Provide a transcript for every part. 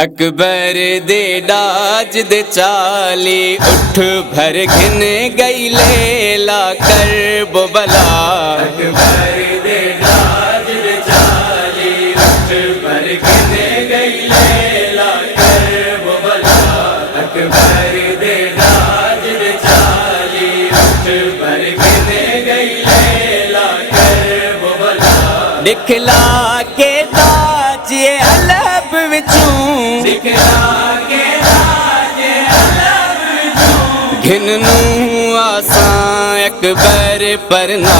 अकबर दे does दे चाली उठ भर घिन गई लेला कर बोबला। अकबर दे डाज दे चाली उठ भर घिन गई लेला कर बोबला। अकबर दे डाज दे चाली उठ भर घिन गई लेला कर बोबला। दिखला के ताज ये हलब विचूं दिखला के ताज हलब विचूं घिननू आसां अकबर परना।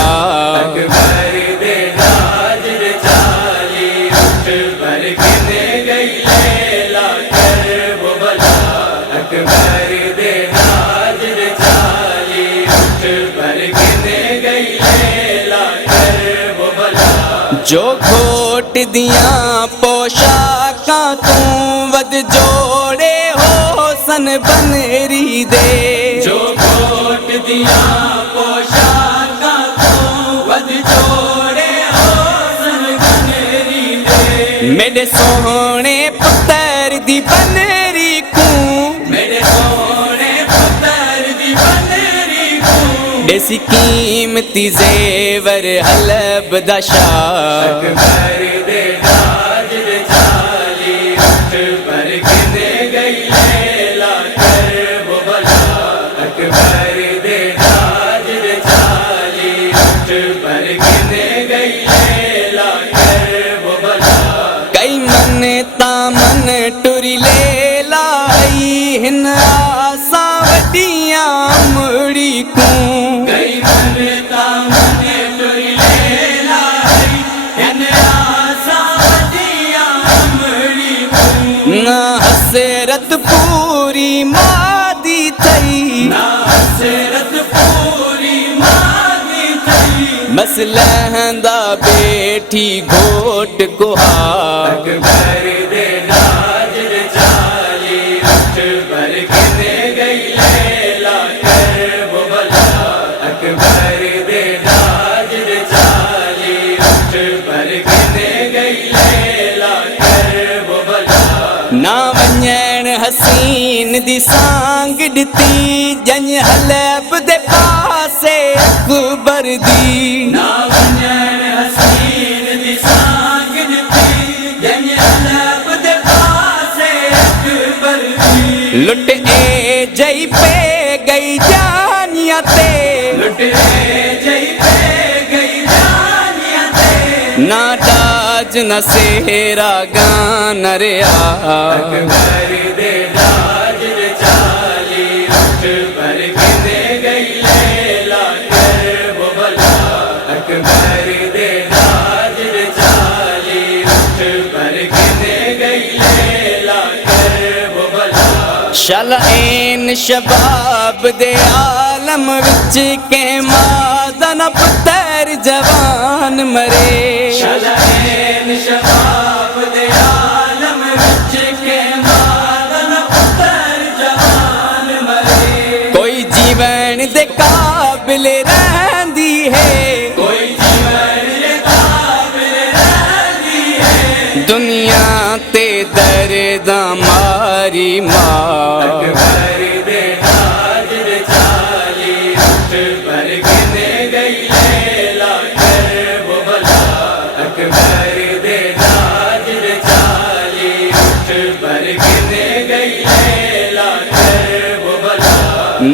अकबर दे डाज दे चाली उठ भर घिन गई लेला कर बोबला। अकबर दे डाज दे चाली उठ भर घिन गई लेला कर बोबला। जो खोट दियां पोशाकां तू वद जोड़े हो सन बनरी दे। जो कोट दिया पोशाका तो वद जोड़े हो सन बनरी दे। मेरे सोहने पुत्र दी बनरी को मेरे सोने पुत्र दी बनरी को देसी कीमती जेवर हलब दा शाह। अकबर दे डाज दे चाली उठ भर घिन गई लेला कर बोबला। अकबर दे डाज दे चाली उठ भर घिन गई लेला कर बोबला। कई मन तामन टुरी लेला आई हिन आसा वडियां मुड़ी को। कई मन तामने टुरी लेला आई हिन आसा वडियां मुड़ी को। ना हसरत पूरी मादी थई ना हसरत पूरी मांगी थी। मसलहंदा बेठी घोट गुहा। अकबर दे डाज दे चाली उठ भर घिन गई लेला कर बोबला। अकबर दे डाज दे चाली उठ भर घिन गई लेला कर बोबला। ना वञण हसीन दी सांग ॾिती जंज हलब दे पासे अकबर दी। ना वञण हसीन दी सांग ॾिठी जंज हलब दे पासे अकबर दी। लुट ए जई पे गई जानिया ते लुटे जई पे गई जानिया ते। ना डाज न सेरा गान रिया। अकबर दे डाज दे चाली उठ भर घिन गई लेला कर बोबला। अकबर दे डाज दे चाली उठ भर घिन गई लेला कर बोबला। शलएन शबाब दे आलम विच के मादन पुत्र जवान मरे। शलएन शबाब दे आलम विच के मादन पुत्र जवान मरे। कोई जीवन दे काबिल रहंदी है कोई जीवन दे काबिल रहंदी है। दुनिया ते दर्दा मारी मां। अकबर दे डाज दे चाली उठ भर घिन गई लेला कर बोबला। अकबर दे डाज दे चाली उठ भर घिन गई लेला कर बोबला।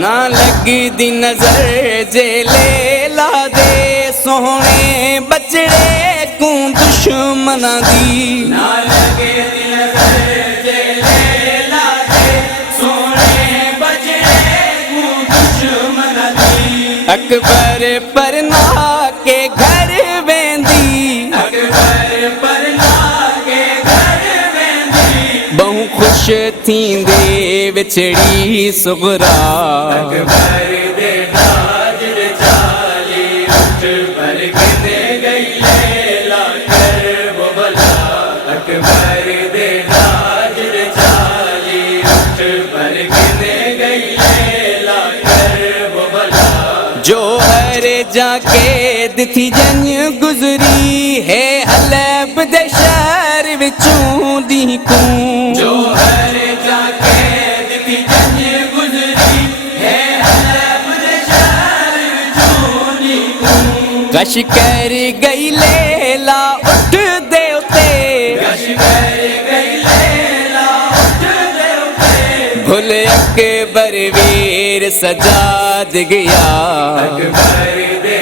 ना लगदी नजर जे लेला दे सोहने बचड़े को दुश्मना दी। ना लगे नजर जे लेला दे सोने बजड़े को दुश्मन दी। अकबर परना के घर वेंदी अकबर परना के घर वेंदी। बहु खुश थींदे विछड़ी सुगरा। अकबर दे डाज दे चाली उठ भर घिन गई लेला कर बोबला। अकबर दे डाज दे चाली उठ भर घिन गई लेला कर बोबला। जो हर जाके दिथी जन गुजरी है हलब दे शहर विचों दी को। जो कश कर गई लैला उठ दे उते कश कर गई लैला उठ दे उते भुल अकबर वीर सजाद गया अकबर दे